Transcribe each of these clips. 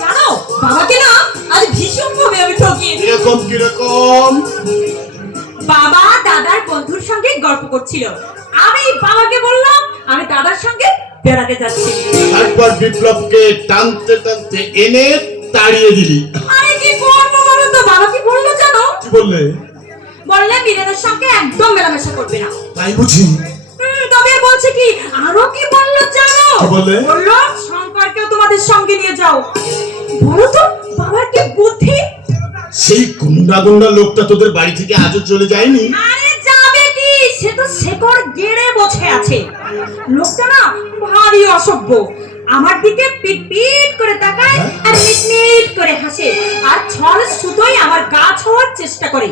জানো বাবাকে না আজ ভীষণ ভাবে আমি ঠকিয়েছি কীরকম কীরকম? বাবা দাদার বন্ধুর সঙ্গে গল্প করছিল। আমি বাবাকে বললাম আমি দাদার সঙ্গে বেড়াতে যাচ্ছি। তারপর বিপ্লবকে টানতে টানতে এনে তাড়িয়ে দিলি। আরে কি করব বলো তো বাবা কি বলল জানো? কি বললে? বললে মিলেনের সঙ্গে একদম মেলামেশা করবে না। তাই বুঝি। তবে বলছে কি আরও কি বলল কি বললে? শঙ্করকেও তোমাদের সঙ্গে নিয়ে যাও। বলো তো বাবার কি বুদ্ধি? সেই গুন্ডা গুন্ডা লোকটা তোদের বাড়ি থেকে আজও চলে যায়নি? আরে যাবে কি? সে তো শেকড় গেড়ে বসে আছে। লোকটা না ভারী অসভ্য। আমার দিকে পিট পিট করে তাকায় হ্যাঁ? আর মিট মিট করে হাসে। আর ছল সুতোই আমার গা ছোঁয়ার চেষ্টা করে।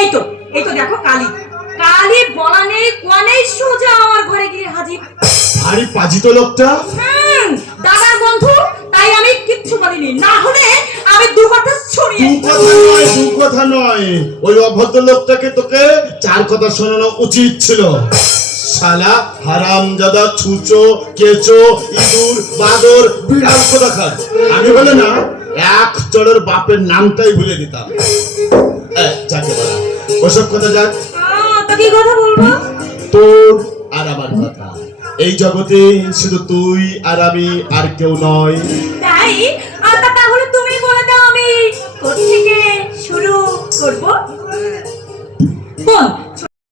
এই তো এই তো দেখো কালী। কালী বলা নেই কোয়া নেই সোজা আমার ঘরে গিয়ে হাজির। ভারী পাজিত লোকটা। হুম, দাদার বন্ধু তাই আমি কিচ্ছু বলিনি না হলে আমি দু কথা দু শুনিয়ে কথা নয় দু কথা নয়। ওই অভদ্র লোকটাকে তোকে চার কথা শোনানো উচিত ছিল। শালা হারামজাদা ছুচো কেচো ইঁদুর বাদর বিড়াল কোথাকার? আমি বলে না এক চড়ের বাপের নামটাই ভুলে দিতাম। যাকে বলা। ওসব কথা যাক। তো কি কথা বলব? তোর আর আমার কথা এই জগতে শুধু তুই আর আমি আর কেউ নয় তাই? তাহলে তুমি বলে দাও আমি কোথা থেকে শুরু করব? কোন